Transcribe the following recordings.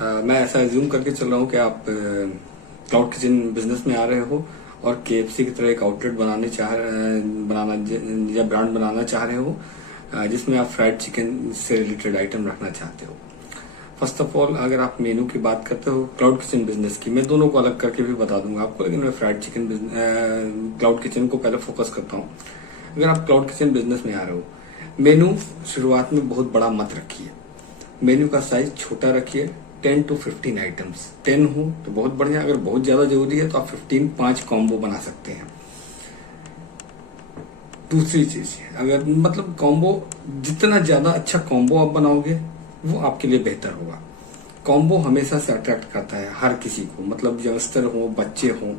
मैं ऐसा एज्यूम करके चल रहा हूँ कि आप क्लाउड किचन बिजनेस में आ रहे हो और केएफसी की तरह एक आउटलेट बनाना या ब्रांड बनाना चाह रहे हो, जिसमें आप फ्राइड चिकन से रिलेटेड आइटम रखना चाहते हो। फर्स्ट ऑफ ऑल, अगर आप मेनू की बात करते हो क्लाउड किचन बिजनेस की, मैं दोनों को अलग करके भी बता दूंगा आपको, लेकिन मैं फ्राइड चिकन क्लाउड किचन को पहले फोकस करता हूँ। अगर आप क्लाउड किचन बिजनेस में आ रहे हो, मेनू शुरुआत में बहुत बड़ा मत रखिए। मेन्यू का साइज छोटा रखिए, 10 to 15 आइटम्स। 10 हो तो बहुत बढ़िया, अगर बहुत ज्यादा जरूरी है तो आप 5 कॉम्बो बना सकते हैं। दूसरी चीज, अगर मतलब कॉम्बो, जितना ज्यादा अच्छा कॉम्बो आप बनाओगे वो आपके लिए बेहतर होगा। कॉम्बो हमेशा से अट्रैक्ट करता है हर किसी को, मतलब यंगस्टर हो, बच्चे हो,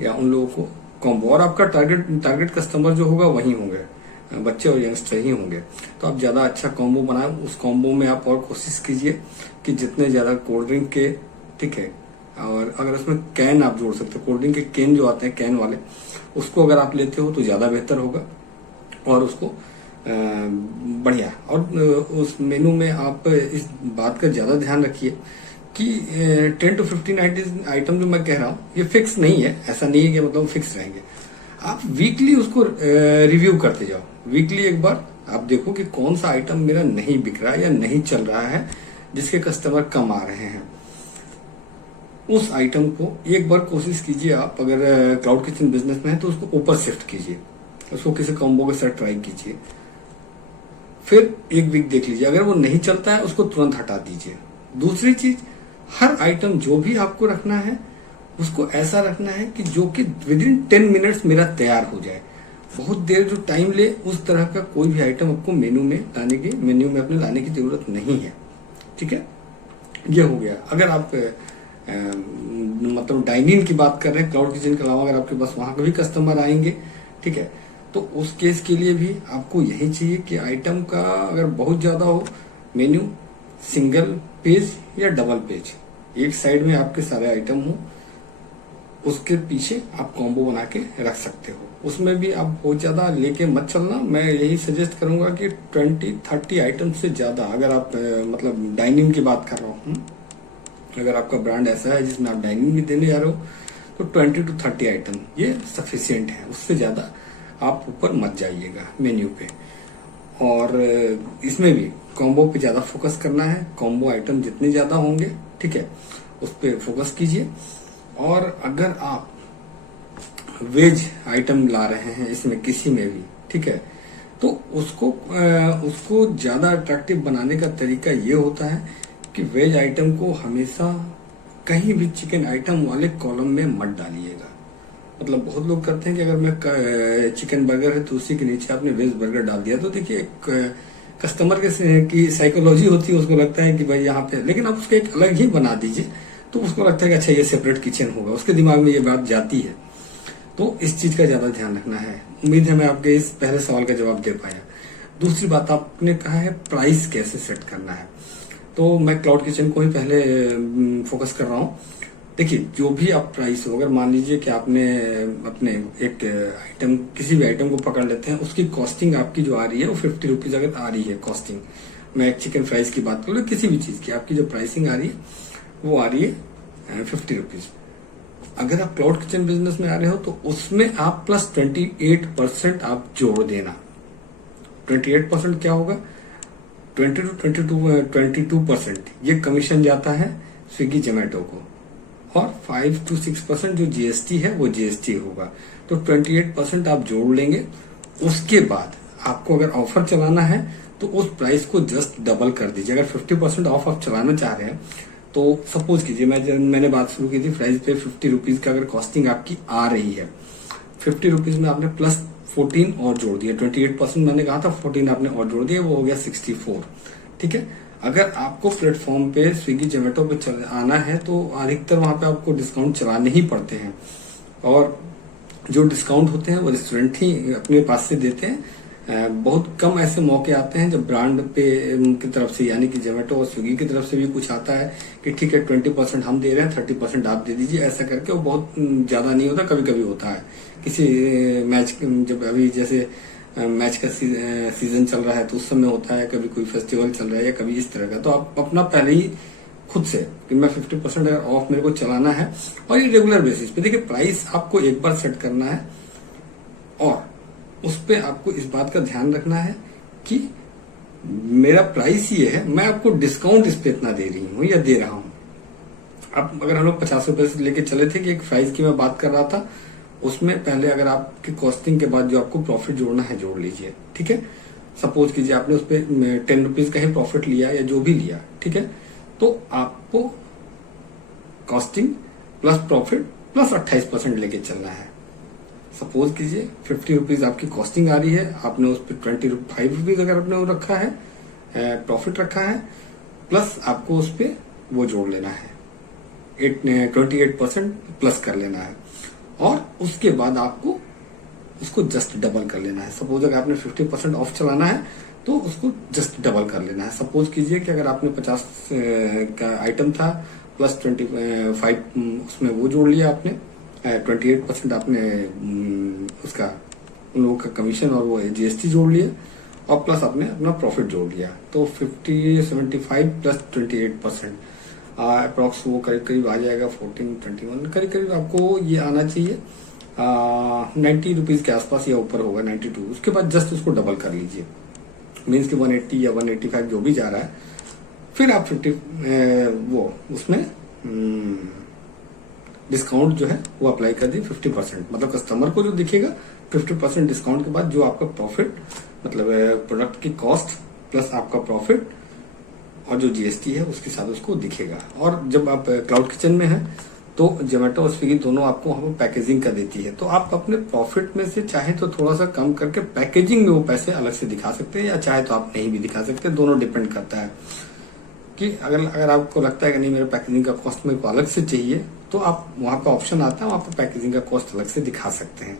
या उन लोगों को कॉम्बो, और आपका टारगेट कस्टमर जो होगा वही होंगे, बच्चे और यंगस्टर ही होंगे। तो आप ज्यादा अच्छा कॉम्बो बनाएं। उस कॉम्बो में आप और कोशिश कीजिए कि जितने ज्यादा कोल्ड ड्रिंक के, ठीक है, और अगर उसमें कैन आप जोड़ सकते हो, कोल्ड ड्रिंक के कैन जो आते हैं कैन वाले, उसको अगर आप लेते हो तो ज्यादा बेहतर होगा। और उसको बढ़िया, और उस मेनू में आप इस बात का ज्यादा ध्यान रखिए कि 10 to 15 आइटम जो मैं कह रहा हूँ ये फिक्स नहीं है। ऐसा नहीं है कि मतलब फिक्स रहेंगे। आप वीकली उसको रिव्यू करते जाओ। वीकली एक बार आप देखो कि कौन सा आइटम मेरा नहीं बिक रहा है या नहीं चल रहा है, जिसके कस्टमर कम आ रहे हैं। उस आइटम को एक बार कोशिश कीजिए, आप अगर क्लाउड किचन बिजनेस में है तो उसको ऊपर शिफ्ट कीजिए, उसको किसी कॉम्बो के साथ ट्राई कीजिए। फिर एक वीक देख लीजिए, अगर वो नहीं चलता है उसको तुरंत हटा दीजिए। दूसरी चीज, हर आइटम जो भी आपको रखना है उसको ऐसा रखना है कि जो कि विद इन 10 मिनट्स मेरा तैयार हो जाए। बहुत देर जो टाइम ले, उस तरह का कोई भी आइटम आपको मेन्यू में अपने लाने की जरूरत नहीं है। ठीक है, ये हो गया। अगर आप मतलब डाइनिंग की बात कर रहे हैं क्लाउड किचन के अलावा, अगर आपके पास वहां के भी कस्टमर आएंगे, ठीक है, तो उस केस के लिए भी आपको यही चाहिए कि आइटम का अगर बहुत ज्यादा हो, मेन्यू सिंगल पेज या डबल पेज, एक साइड में आपके सारे आइटम हो, उसके पीछे आप कॉम्बो बना के रख सकते हो। उसमें भी आप बहुत ज्यादा लेके मत चलना। मैं यही सजेस्ट करूंगा कि 20-30 आइटम से ज्यादा, अगर आप मतलब डाइनिंग की बात कर रहा हूँ, अगर आपका ब्रांड ऐसा है जिसमें आप डाइनिंग भी देने जा रहे हो, तो 20 to 30 आइटम ये सफिशियंट है। उससे ज्यादा आप ऊपर मत जाइएगा मेन्यू पे। और इसमें भी कॉम्बो पे ज्यादा फोकस करना है। कॉम्बो आइटम जितने ज्यादा होंगे, ठीक है, उस पर फोकस कीजिए। और अगर आप वेज आइटम ला रहे हैं इसमें किसी में भी, ठीक है, तो उसको ज्यादा अट्रैक्टिव बनाने का तरीका ये होता है कि वेज आइटम को हमेशा कहीं भी चिकन आइटम वाले कॉलम में मत डालिएगा। मतलब बहुत लोग करते हैं कि अगर मैं चिकन बर्गर है तो उसी के नीचे आपने वेज बर्गर डाल दिया, तो देखिए एक कस्टमर की साइकोलॉजी होती है, उसको लगता है कि भाई यहाँ पे, लेकिन आप उसको एक अलग ही बना दीजिए तो उसको लगता है कि अच्छा ये सेपरेट किचन होगा, उसके दिमाग में ये बात जाती है। तो इस चीज का ज्यादा ध्यान रखना है। उम्मीद है मैं आपके इस पहले सवाल का जवाब दे पाया। दूसरी बात, आपने कहा है प्राइस कैसे सेट करना है, तो मैं क्लाउड किचन को ही पहले फोकस कर रहा हूँ। देखिए, जो भी आप प्राइस हो, अगर मान लीजिए कि आपने अपने एक आइटम, किसी भी आइटम को पकड़ लेते हैं, उसकी कॉस्टिंग आपकी जो आ रही है वो 50 रुपीज अगर आ रही है कॉस्टिंग, मैं एक चिकन फ्राइज की बात करूँ, किसी भी चीज की आपकी जो प्राइसिंग आ रही है वो आ रही है 50 रुपीज। अगर आप क्लाउड किचन बिजनेस में आ रहे हो तो उसमें आप प्लस 28% आप जोड़ देना। 28% क्या होगा? 22% ये कमीशन जाता है स्विगी जोमेटो को, और 5 to 6% जो जीएसटी है वो जीएसटी होगा। तो 28% आप जोड़ लेंगे। उसके बाद आपको अगर ऑफर चलाना है तो उस प्राइस को जस्ट डबल कर दीजिए। अगर 50% ऑफ आप चलाना चाह रहे हैं तो सपोज कीजिए, मैंने बात शुरू की थी प्राइस पे 50 रुपीज का अगर कॉस्टिंग आपकी आ रही है, 50 रुपीज में आपने प्लस 14 और जोड़ दिया। 28% मैंने कहा था, 14 आपने और जोड़ दिया, वो हो गया 64। ठीक है, अगर आपको प्लेटफॉर्म पे स्विगी जोमेटो पे आना है तो अधिकतर वहां पे आपको डिस्काउंट चलाने ही पड़ते हैं, और जो डिस्काउंट होते हैं वो रेस्टोरेंट ही अपने पास से देते हैं। बहुत कम ऐसे मौके आते हैं जब ब्रांड पे की तरफ से, यानी कि जोमेटो और स्विगी की तरफ से भी कुछ आता है कि ठीक है 20% हम दे रहे हैं, 30% आप दे दीजिए, ऐसा करके। वो बहुत ज्यादा नहीं होता, कभी कभी होता है किसी मैच, जब अभी जैसे मैच का सीजन चल रहा है तो उस समय होता है, कभी कोई फेस्टिवल चल रहा है या कभी इस तरह का। तो आप अपना पहले ही खुद से कि मैं 50% अगर ऑफ मेरे को चलाना है, और ये रेगुलर बेसिस पे। देखिए प्राइस आपको एक बार सेट करना है और उस पे आपको इस बात का ध्यान रखना है कि मेरा प्राइस ये है, मैं आपको डिस्काउंट इस पे इतना दे रही हूँ या दे रहा हूँ। अब अगर हम लोग 50 रुपए से लेके चले थे कि एक प्राइस की मैं बात कर रहा था, उसमें पहले अगर आपकी कॉस्टिंग के बाद जो आपको प्रॉफिट जोड़ना है जोड़ लीजिए, ठीक है। सपोज कीजिए आपने उस पर 10 रुपीज का ही प्रॉफिट लिया या जो भी लिया, ठीक है, तो आपको कॉस्टिंग प्लस प्रॉफिट प्लस 28% लेके चलना है। सपोज कीजिए 50 रुपीज आपकी कॉस्टिंग आ रही है, आपने उस पर 25 रुपीज अगर आपने वो रखा है, प्रॉफिट रखा है, प्लस आपको उस पर वो जोड़ लेना है 28% प्लस कर लेना है, और उसके बाद आपको उसको जस्ट डबल कर लेना है। सपोज अगर आपने 50% ऑफ चलाना है तो उसको जस्ट डबल कर लेना है। सपोज कीजिए कि अगर आपने 50 का आइटम था प्लस 25 उसमें वो जोड़ लिया आपने, 28% आपने उसका उन लोगों का कमीशन और वो जीएसटी जोड़ लिया, और प्लस आपने अपना प्रॉफिट जोड़ लिया, तो 75 प्लस 28% अप्रोक्स वो करीब करीब आ जाएगा 1421, करीब करीब आपको ये आना चाहिए 90 रुपीज के आसपास या ऊपर होगा, 92। उसके बाद जस्ट उसको डबल कर लीजिए, मीन्स कि 180 या 185 जो भी जा रहा है, फिर आप 50 वो उसमें डिस्काउंट जो है वो अप्लाई कर दिए 50%। मतलब कस्टमर को जो दिखेगा 50% डिस्काउंट के बाद जो आपका प्रॉफिट, मतलब प्रोडक्ट की कॉस्ट प्लस आपका प्रॉफिट और जो जीएसटी है उसके साथ उसको दिखेगा। और जब आप क्लाउड किचन में हैं तो जोमेटो और स्विगी दोनों आपको वहां पर पैकेजिंग का देती है, तो आप अपने प्रॉफिट में से चाहे तो थोड़ा सा कम करके पैकेजिंग में वो पैसे अलग से दिखा सकते हैं, या चाहे तो आप नहीं भी दिखा सकते, दोनों डिपेंड करता है कि अगर आपको लगता है कि नहीं मेरे पैकेजिंग का कॉस्ट मेरे को अलग से चाहिए, तो आप वहां पर ऑप्शन आता है, वहां पर पैकेजिंग का कॉस्ट अलग से दिखा सकते हैं।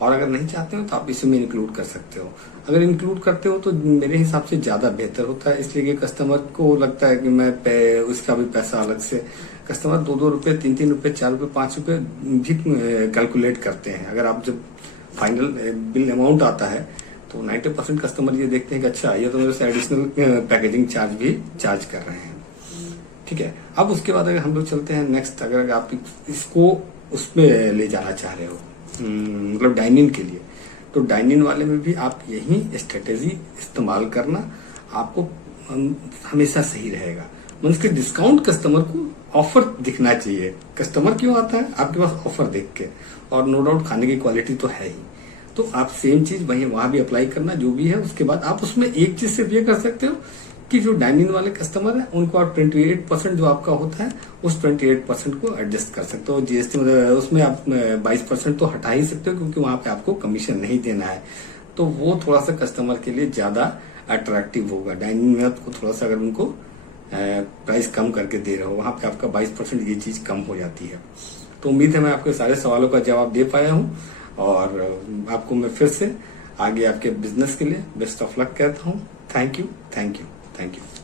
और अगर नहीं चाहते हो तो आप इसमें इंक्लूड कर सकते हो। अगर इंक्लूड करते हो तो मेरे हिसाब से ज्यादा बेहतर होता है, इसलिए कि कस्टमर को लगता है कि मैं उसका भी पैसा अलग से, कस्टमर 2-2 रुपए 3-3 रुपए 4 रुपए 5 रुपए भी कैलकुलेट करते हैं। अगर आप जब फाइनल बिल अमाउंट आता है तो 90% कस्टमर ये देखते हैं कि अच्छा ये तो मेरे से एडिशनल पैकेजिंग चार्ज भी चार्ज कर रहे हैं, ठीक है। अब उसके बाद अगर हम लोग चलते हैं नेक्स्ट, अगर आप इसको उसमें ले जाना चाह रहे हो मतलब डाइनिंग के लिए, तो डाइनिंग वाले में भी आप यही स्ट्रेटेजी इस्तेमाल करना आपको हमेशा सही रहेगा। मतलब उसके डिस्काउंट कस्टमर को ऑफर दिखना चाहिए। कस्टमर क्यों आता है? आपके पास ऑफर देख के, और नो डाउट खाने की क्वालिटी तो है ही, तो आप सेम चीज वहां भी अप्लाई करना जो भी है। उसके बाद आप उसमें एक चीज सिर्फ ये कर सकते हो कि जो डाइनिंग वाले कस्टमर है उनको आप 28% जो आपका होता है उस 28% को एडजस्ट कर सकते हो। जीएसटी मतलब उसमें आप 22% तो हटा ही सकते हो, क्योंकि वहां पे आपको कमीशन नहीं देना है, तो वो थोड़ा सा कस्टमर के लिए ज्यादा अट्रैक्टिव होगा। डाइनिंग में आपको थोड़ा सा अगर उनको प्राइस कम करके दे रहे हो, वहां पे आपका 22% ये चीज कम हो जाती है। तो उम्मीद है मैं आपके सारे सवालों का जवाब दे पाया हूँ, और आपको मैं फिर से आगे आपके बिजनेस के लिए बेस्ट ऑफ लक कहता हूँ। Thank you, thank you, thank you.